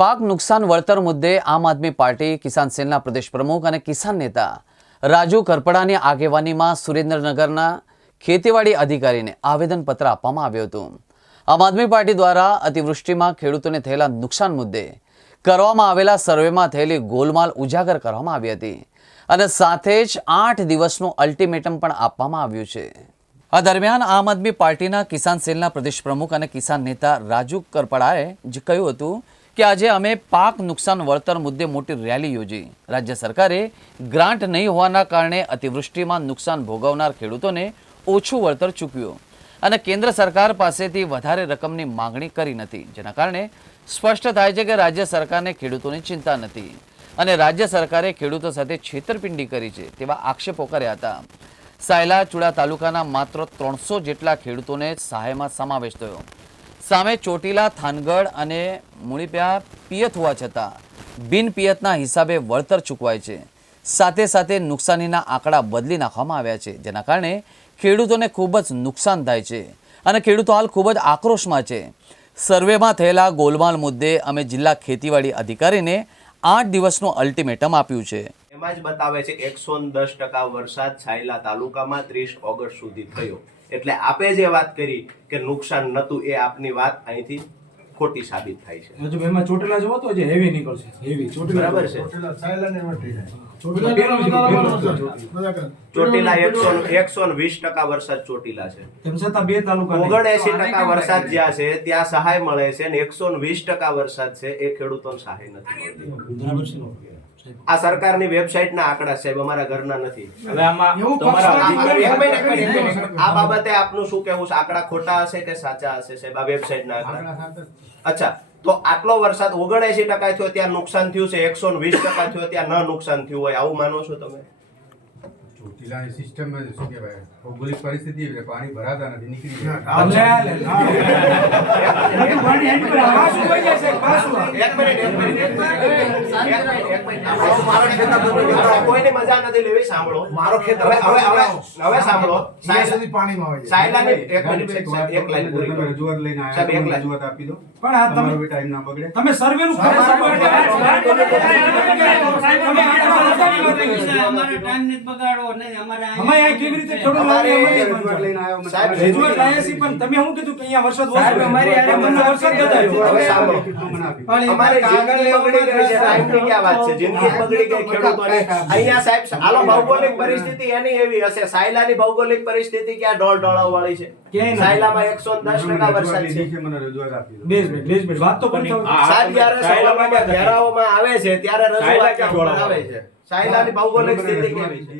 પાક નુકસાન વળતર મુદ્દે આમ આદમી પાર્ટી કિસાન સેલના પ્રદેશ પ્રમુખ અને કિસાન નેતા રાજુ કરપડાની આગેવાનીમાં સુરેન્દ્રનગરના ખેતીવાડી અધિકારીને આવેદનપત્ર આપવામાં આવ્યું હતું। આમ આદમી પાર્ટી દ્વારા અતિવૃષ્ટિમાં ખેડૂતોને થયેલા નુકસાન મુદ્દે કરવામાં આવેલા સર્વેમાં થયેલી ગોલમાલ ઉજાગર કરવામાં આવી હતી અને સાથે જ 8 દિવસનું અલ્ટિમેટમ પણ આપવામાં આવ્યું છે। આ દરમિયાન આમ આદમી પાર્ટીના કિસાન સેલના પ્રદેશ પ્રમુખ અને કિસાન નેતા રાજુ કરપડાએ જે કહ્યું હતું કે આજે અમે પાક નુકસાન વળતર મુદ્દે મોટી રેલી યોજી। રાજ્ય સરકારે ગ્રાન્ટ નહીં હોવાના કારણે અતિવૃષ્ટિમાં નુકસાન ભોગવનાર ખેડૂતોને ઓછું વળતર ચૂકવ્યું અને કેન્દ્ર સરકાર પાસેથી વધારે રકમની માંગણી કરી નથી, જેના કારણે સ્પષ્ટ થાય છે કે રાજ્ય સરકારને ખેડૂતોની ચિંતા નથી અને રાજ્ય સરકારે ખેડૂતો સાથે છેતરપિંડી કરી છે તેવા આક્ષેપો કર્યા હતા। સાયલા ચુડા તાલુકાના માત્ર 300 જેટલા ખેડૂતોને સહાયમાં સમાવેશ થયો। સામે ચોટીલા, થાનગઢ અને મૂળીપ્યા પિયત હોવા છતાં બિન પિયતના હિસાબે વળતર ચૂકવાય છે। સાથે સાથે નુકસાનીના આંકડા બદલી નાખવામાં આવ્યા છે, જેના કારણે ખેડૂતોને ખૂબ જ નુકસાન થાય છે અને ખેડૂતો હાલ ખૂબ જ આક્રોશમાં છે। સર્વેમાં થયેલા ગોલમાલ મુદ્દે અમે જિલ્લા ખેતીવાડી અધિકારીને 8 દિવસનું અલ્ટિમેટમ આપ્યું છે। એમાં જ બતાવે છે 110% વરસાદ સાયલા તાલુકામાં 30 ઓગસ્ટ સુધી થયો। એટલે આપે જે વાત કરી કે નુકસાન નતું, એ આપની વાત અહીંથી ખોટી સાબિત થાય છે। હજુ એમાં ચોટીલા જોવો તો જે હેવી નીકળશે, હેવી ચોટીલા બરાબર છે। ચોટીલા સાયલા ને વટી જાય, ચોટીલા 120% વરસાદ ચોટીલા છે, તેમ છતાં બે તાલુકા 79% વરસાદ જ્યાં છે ત્યાં સહાય મળે છે અને 120% વરસાદ છે એ ખેડૂતોને સહાય નથી મળતી। બરાબર છે। આ સરકારની વેબસાઇટ ના આંકડા સાહેબ, અમારા ઘરના નથી। હવે આમાં તમારા આ બાબતે આપનું શું કહેવું છે? આંકડા ખોટા હશે કે સાચા હશે સાહેબ? આ વેબસાઇટ ના આંકડા? અચ્છા, તો આટલો વરસાદ 79% થયો ત્યાં નુકસાન થયું છે, 120% થયો ત્યાં ન નુકસાન થયું હોય, આવું માનો છો તમે? ચોટીલાની સિસ્ટમ શું કહેવાય, ભૌગોલિક પરિસ્થિતિ એટલે પાણી ભરાતા નથી, નીકળી કોઈની મજા નથી લેવી। સાંભળો મારો ખેતર, હવે સાંભળો, સાયલાની એક લાઈન પૂરી કરો। રજૂઆત લઈને સાહેબ, એક લાઈન રજૂઆત આપી દો, પણ આ તમારો બી ટાઈમ ના બગડે। તમે સર્વે નું ભૌગોલિક પરિસ્થિતિ એની એવી હશે। સાયલાની ભૌગોલિક પરિસ્થિતિ ક્યાં ઢોળ વાળી છે? સાયલામાં 110% વરસાદ છે। મને રજૂઆત આપી દો। વાત તો પણ સાહેબ, જ્યારે સભામાં ઘેરાવવામાં આવે છે ત્યારે રજૂઆત ક્યાં આવે છે? સાયલાની ભૌગોલિક સ્થિતિ કેવી છે?